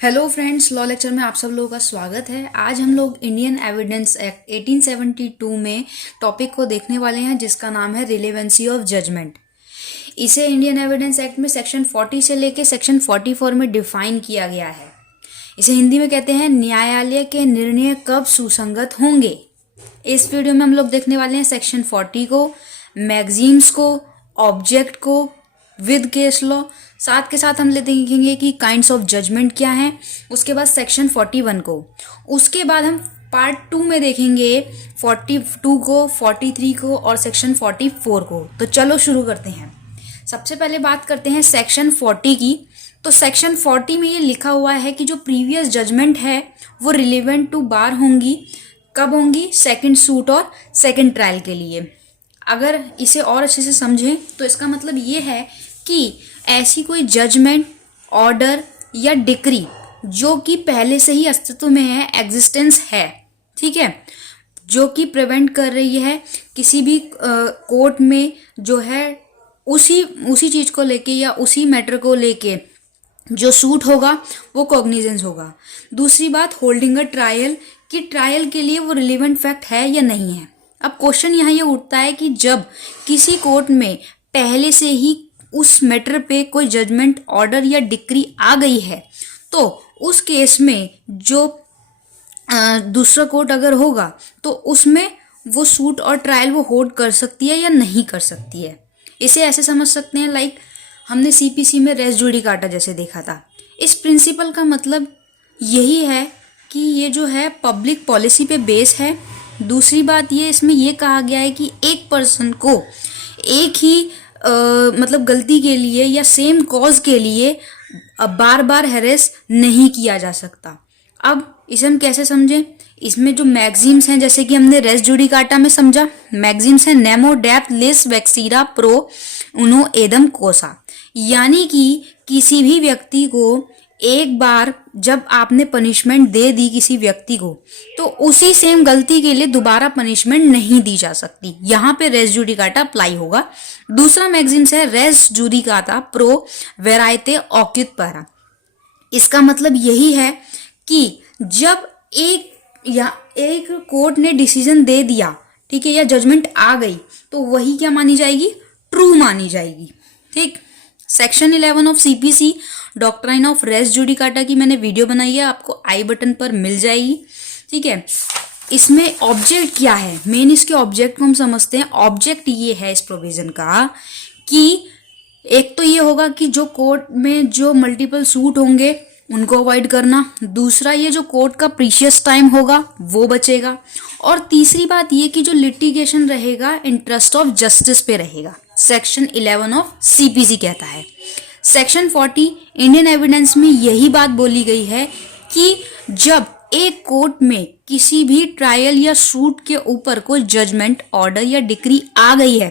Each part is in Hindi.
हेलो फ्रेंड्स, लॉ लेक्चर में आप सब लोगों का स्वागत है। आज हम लोग इंडियन एविडेंस एक्ट 1872 में टॉपिक को देखने वाले हैं जिसका नाम है रिलेवेंसी ऑफ जजमेंट। इसे इंडियन एविडेंस एक्ट में सेक्शन 40 से लेके सेक्शन 44 में डिफाइन किया गया है। इसे हिंदी में कहते हैं न्यायालय के निर्णय कब सुसंगत होंगे। इस वीडियो में हम लोग देखने वाले हैं सेक्शन 40 को, मैगजीम्स को, ऑब्जेक्ट को विद केस लॉ। साथ के साथ हम देखेंगे कि काइंड्स ऑफ जजमेंट क्या हैं। उसके बाद सेक्शन 41 को, उसके बाद हम पार्ट 2 में देखेंगे 42 को, 43 को और सेक्शन 44 को। तो चलो शुरू करते हैं। सबसे पहले बात करते हैं सेक्शन 40 की। तो सेक्शन 40 में ये लिखा हुआ है कि जो प्रीवियस जजमेंट है वो रिलेवेंट टू बार होंगी। कब होंगी? सेकंड सूट और सेकंड ट्रायल के लिए। अगर इसे और अच्छे से समझें तो इसका मतलब ये है कि ऐसी कोई जजमेंट, ऑर्डर या डिक्री जो कि पहले से ही अस्तित्व में है, एग्जिस्टेंस है, ठीक है, जो कि प्रिवेंट कर रही है किसी भी कोर्ट में जो है उसी चीज को लेके या उसी मैटर को लेके जो सूट होगा वो कॉग्निजेंस होगा। दूसरी बात, होल्डिंग अ ट्रायल, कि ट्रायल के लिए वो रिलेवेंट फैक्ट है या नहीं है। अब क्वेश्चन यहाँ ये उठता है कि जब किसी कोर्ट में पहले से ही उस मैटर पे कोई जजमेंट, ऑर्डर या डिक्री आ गई है तो उस केस में जो दूसरा कोर्ट अगर होगा तो उसमें वो सूट और ट्रायल वो होल्ड कर सकती है या नहीं कर सकती है। इसे ऐसे समझ सकते हैं, लाइक हमने सीपीसी में रेस जुडिकाटा जैसे देखा था। इस प्रिंसिपल का मतलब यही है कि ये जो है पब्लिक पॉलिसी पे बेस है। दूसरी बात ये इसमें ये कहा गया है कि एक पर्सन को एक ही मतलब गलती के लिए या सेम कॉज के लिए बार बार हैरेस नहीं किया जा सकता। अब इसे हम कैसे समझें? इसमें जो मैगजीम्स हैं, जैसे कि हमने रेस जुडिकाटा में समझा, मैगजीम्स हैं नेमो डेप्थ लिस वेक्सीरा प्रो उनो एदम कोसा, यानी कि किसी भी व्यक्ति को एक बार जब आपने पनिशमेंट दे दी किसी व्यक्ति को तो उसी सेम गलती के लिए दोबारा पनिशमेंट नहीं दी जा सकती। यहाँ पे रेस जुडिकाटा अप्लाई होगा। दूसरा मैगजीम्स है रेस जुडिकाटा प्रो वेराइते ऑक्युत परा। इसका मतलब यही है कि जब एक कोर्ट ने डिसीजन दे दिया, ठीक है, या जजमेंट आ गई तो वही क्या मानी जाएगी? ट्रू मानी जाएगी। ठीक। Section 11 of CPC doctrine of res judicata की मैंने वीडियो बनाई है, आपको आई बटन पर मिल जाएगी, ठीक है। इसमें ऑब्जेक्ट क्या है? मेन इसके ऑब्जेक्ट को हम समझते हैं। ऑब्जेक्ट ये है इस प्रोविजन का कि एक तो ये होगा कि जो कोर्ट में जो मल्टीपल सूट होंगे उनको अवॉइड करना। दूसरा, ये जो कोर्ट का प्रीशियस टाइम होगा वो बचेगा। और तीसरी बात ये कि जो लिटिगेशन रहेगा इंटरेस्ट ऑफ जस्टिस पे रहेगा। सेक्शन 11 ऑफ सीपीसी कहता है। सेक्शन 40 इंडियन एविडेंस में यही बात बोली गई है कि जब एक कोर्ट में किसी भी ट्रायल या सूट के ऊपर कोई जजमेंट, ऑर्डर या डिक्री आ गई है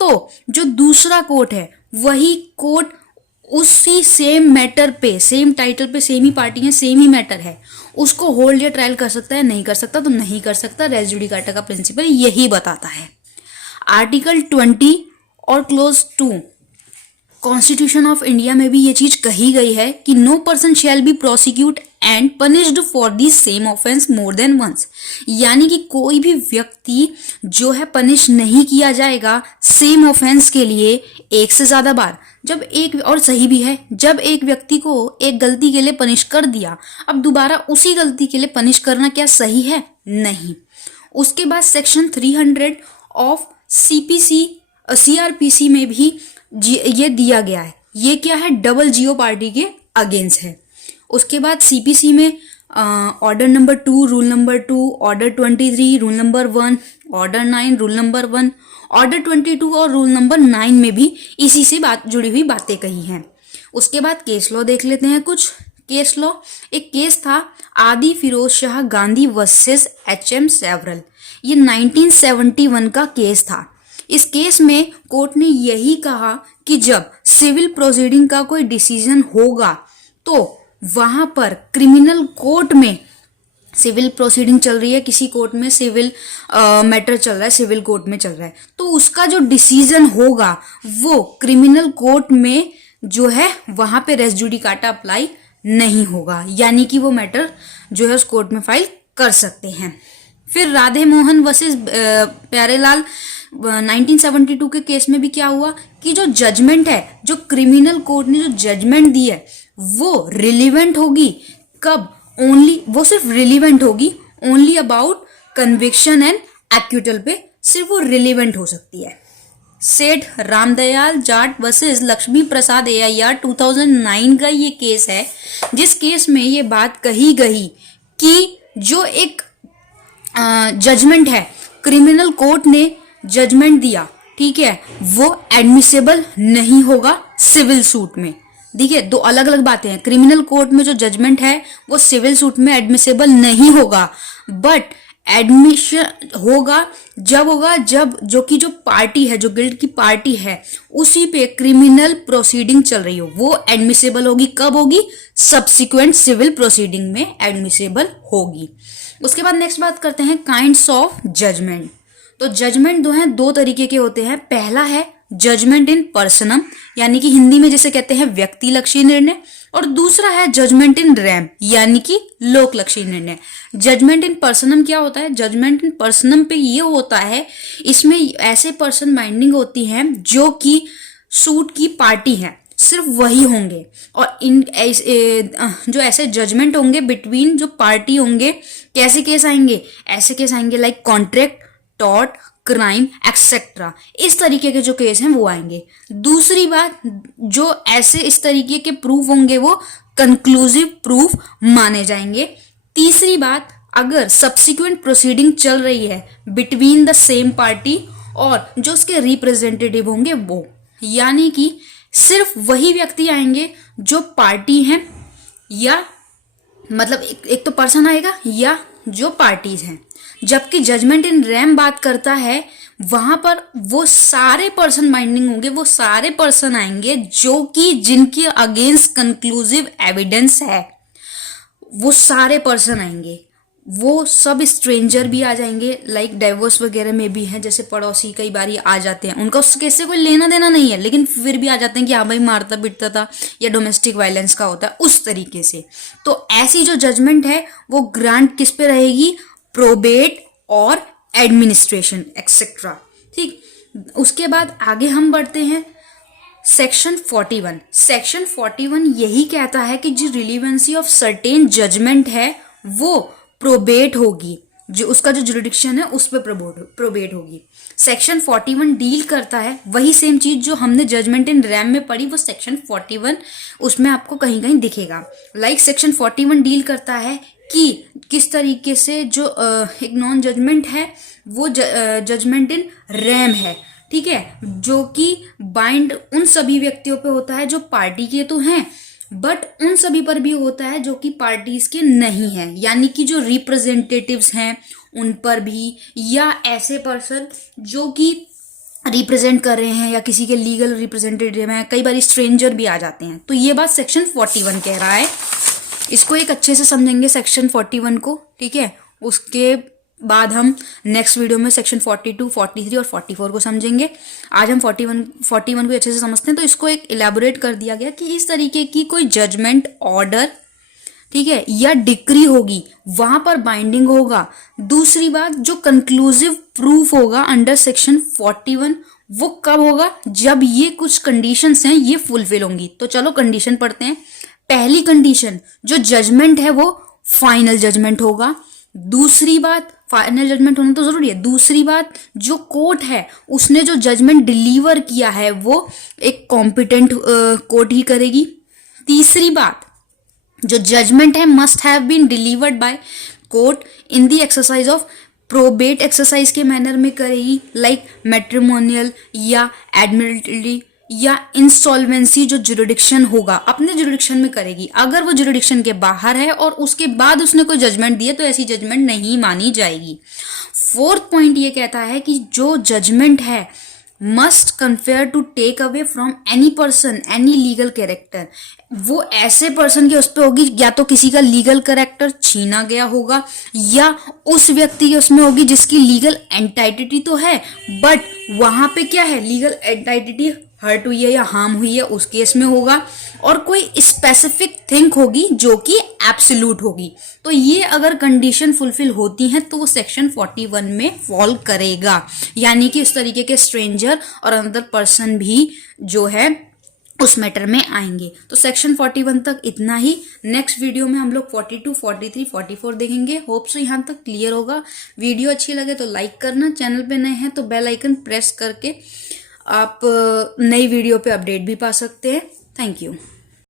तो जो दूसरा कोर्ट है वही कोर्ट उसी सेम मैटर पे, सेम टाइटल पे, सेम ही पार्टी है, सेम ही मैटर है, उसको होल्ड या ट्रायल कर सकता है। नहीं कर सकता तो नहीं कर सकता। रेस जुडिकाटा का प्रिंसिपल यही बताता है। आर्टिकल 20 और क्लोज 2 कॉन्स्टिट्यूशन ऑफ इंडिया में भी ये चीज कही गई है कि no person shall be prosecute and punished for the same offence more than once, यानी कि कोई भी व्यक्ति जो है पनिश नहीं किया जाएगा सेम ऑफेंस के लिए एक से ज्यादा बार। जब एक, और सही भी है, जब एक व्यक्ति को एक गलती के लिए पनिश कर दिया, अब दोबारा उसी गलती के लिए पनिश करना क्या सही है? नहीं। उसके बाद सेक्शन 300 ऑफ सीआरपीसी में भी ये दिया गया है। ये क्या है? डबल जीओ पार्टी के अगेंस्ट है। उसके बाद सीपीसी में order number 2 rule number 2, order 23 rule number 1, order 9 rule number 1, order 22 और रूल नंबर 9 में भी इसी से जुड़ी हुई बातें कही हैं। उसके बाद केस लॉ देख लेते हैं कुछ। केस लॉ, एक केस था आदि फिरोज शाह गांधी वर्सेस HM सेवरल। ये 1971 का केस था। इस केस में कोर्ट ने यही कहा कि जब सिविल प्रोसीडिंग का कोई डिसीजन होगा तो वहां पर क्रिमिनल कोर्ट में सिविल प्रोसीडिंग चल रही है, किसी कोर्ट में सिविल मैटर चल रहा है, सिविल कोर्ट में चल रहा है, तो उसका जो डिसीजन होगा वो क्रिमिनल कोर्ट में जो है वहां पे रेस जुडिकाटा अप्लाई नहीं होगा, यानी कि वो मैटर जो है उस कोर्ट में फाइल कर सकते हैं। फिर राधे मोहन वर्सेस प्यारेलाल 1972 के केस में भी क्या हुआ कि जो जजमेंट है, जो क्रिमिनल कोर्ट ने जो जजमेंट दी है वो रिलीवेंट होगी कब, ओनली वो सिर्फ रिलीवेंट होगी only about conviction and acquittal पे, सिर्फ वो रिलीवेंट हो सकती है। सेठ रामदयाल जाट वर्सेस लक्ष्मी प्रसाद AIR 2009 का ये केस है, जिस केस में ये बात कही गई कि जो एक जजमेंट है, क्रिमिनल कोर्ट ने जजमेंट दिया, ठीक है, वो एडमिसेबल नहीं होगा सिविल सूट में। देखिए, दो अलग अलग बातें हैं। क्रिमिनल कोर्ट में जो जजमेंट है वो सिविल सूट में एडमिसेबल नहीं होगा, बट एडमिशन होगा जब जो पार्टी है, जो गिल्ड की पार्टी है, उसी पे क्रिमिनल प्रोसीडिंग चल रही हो, वो एडमिसेबल होगी। कब होगी? सब्सिक्वेंट सिविल प्रोसीडिंग में एडमिसेबल होगी। उसके बाद नेक्स्ट बात करते हैं काइंड्स ऑफ जजमेंट। तो जजमेंट दो तरीके के होते हैं। पहला है जजमेंट इन पर्सनम, यानी कि हिंदी में जिसे कहते हैं व्यक्तिलक्षी निर्णय, और दूसरा है जजमेंट इन रैम, यानी कि लोकलक्षी निर्णय। जजमेंट इन पर्सनम क्या होता है? जजमेंट इन पर्सनम पे ये होता है, इसमें ऐसे पर्सन बाइंडिंग होती हैं जो कि सूट की पार्टी है, सिर्फ वही होंगे। और इन जो ऐसे जजमेंट होंगे बिटवीन जो पार्टी होंगे, कैसे केस आएंगे? ऐसे केस आएंगे like contract, tort, crime etcetera, इस तरीके के जो केस हैं वो आएंगे। दूसरी बात, जो ऐसे इस तरीके के प्रूफ होंगे वो कंक्लूसिव प्रूफ माने जाएंगे। तीसरी बात, अगर सब्सिक्वेंट प्रोसीडिंग चल रही है बिटवीन द सेम पार्टी और जो उसके रिप्रेजेंटेटिव होंगे वो, यानी कि सिर्फ वही व्यक्ति आएंगे जो पार्टी हैं, या मतलब एक तो पर्सन आएगा या जो पार्टीज हैं। जबकि जजमेंट इन रैम बात करता है, वहां पर वो सारे पर्सन बाइंडिंग होंगे, वो सारे पर्सन आएंगे जो कि जिनके अगेंस्ट कंक्लूसिव एविडेंस है, वो सारे पर्सन आएंगे। वो सब स्ट्रेंजर भी आ जाएंगे, लाइक डाइवोर्स वगैरह में भी है, जैसे पड़ोसी कई बार आ जाते हैं, उनका उस केस से कोई लेना देना नहीं है, लेकिन फिर भी आ जाते हैं कि हाँ भाई मारता पिटता था या डोमेस्टिक वायलेंस का होता है, उस तरीके से। तो ऐसी जो जजमेंट है वो ग्रांट किस पे रहेगी? प्रोबेट और एडमिनिस्ट्रेशन एक्सेट्रा। ठीक, उसके बाद आगे हम बढ़ते हैं सेक्शन 41। सेक्शन 41 यही कहता है कि जो रिलीवेंसी ऑफ सर्टेन जजमेंट है वो प्रोबेट होगी, जो उसका जो जुरिडिक्शन है उस पर प्रोबेट होगी। सेक्शन 41 डील करता है वही सेम चीज जो हमने जजमेंट इन रैम में पढ़ी, वो सेक्शन 41 उसमें आपको कहीं कहीं दिखेगा। लाइक सेक्शन 41 डील करता है कि किस तरीके से जो एक नॉन जजमेंट है वो जजमेंट इन रैम है, ठीक है, जो कि बाइंड उन सभी व्यक्तियों पे होता है जो पार्टी के तो हैं, बट उन सभी पर भी होता है जो कि पार्टीज के नहीं हैं, यानी कि जो रिप्रेजेंटेटिव्स हैं उन पर भी, या ऐसे पर्सन जो कि रिप्रेजेंट कर रहे हैं या किसी के लीगल रिप्रेजेंटेटिव हैं, कई बार स्ट्रेंजर भी आ जाते हैं। तो ये बात सेक्शन 41 कह रहा है। इसको एक अच्छे से समझेंगे सेक्शन 41 को, ठीक है। उसके बाद हम नेक्स्ट वीडियो में सेक्शन 42, 43 और 44 को समझेंगे। आज हम 41 को अच्छे से समझते हैं। तो इसको एक इलेबोरेट कर दिया गया कि इस तरीके की कोई जजमेंट, ऑर्डर, ठीक है, या डिक्री होगी, वहां पर बाइंडिंग होगा। दूसरी बात, जो कंक्लूसिव प्रूफ होगा अंडर सेक्शन 41 वो कब होगा? जब ये कुछ कंडीशंस हैं ये फुलफिल होंगी। तो चलो कंडीशन पढ़ते हैं। पहली कंडीशन, जो जजमेंट है वो फाइनल जजमेंट होगा। दूसरी बात, फाइनल जजमेंट होना तो जरूरी है। दूसरी बात, जो कोर्ट है उसने जो जजमेंट डिलीवर किया है वो एक कॉम्पिटेंट कोर्ट ही करेगी। तीसरी बात, जो जजमेंट है must have been delivered by court in the exercise of probate exercise के मैनर में करेगी, लाइक मैट्रिमोनियल या एडमिनिस्ट्रेटिव या इंसॉल्वेंसी जो जुरिडिक्शन होगा अपने जुरिडिक्शन में करेगी। अगर वो जुरिडिक्शन के बाहर है और उसके बाद उसने कोई जजमेंट दिया तो ऐसी जजमेंट नहीं मानी जाएगी। फोर्थ पॉइंट ये कहता है कि जो जजमेंट है must confer to take away from any person any legal character, वो ऐसे पर्सन के उस पर होगी या तो किसी का लीगल कैरेक्टर छीना गया होगा या उस व्यक्ति के उसमें होगी जिसकी लीगल एंटाइटिटी तो है बट वहां पे क्या है, लीगल एंटाइटिटी हर्ट हुई है या हार्म हुई है, उस केस में होगा। और कोई स्पेसिफिक थिंग होगी जो कि एब्सोल्यूट होगी। तो ये अगर कंडीशन फुलफिल होती हैं तो वो सेक्शन 41 में फॉल करेगा, यानी कि उस तरीके के स्ट्रेंजर और अनदर पर्सन भी जो है उस मैटर में आएंगे। तो सेक्शन 41 तक इतना ही। नेक्स्ट वीडियो में हम लोग 42, 43, 44 देखेंगे। होप सो यहाँ तक क्लियर होगा। वीडियो अच्छी लगे तो लाइक करना, चैनल पे नए हैं तो बेल आइकन प्रेस करके आप नई वीडियो पे अपडेट भी पा सकते हैं। Thank you.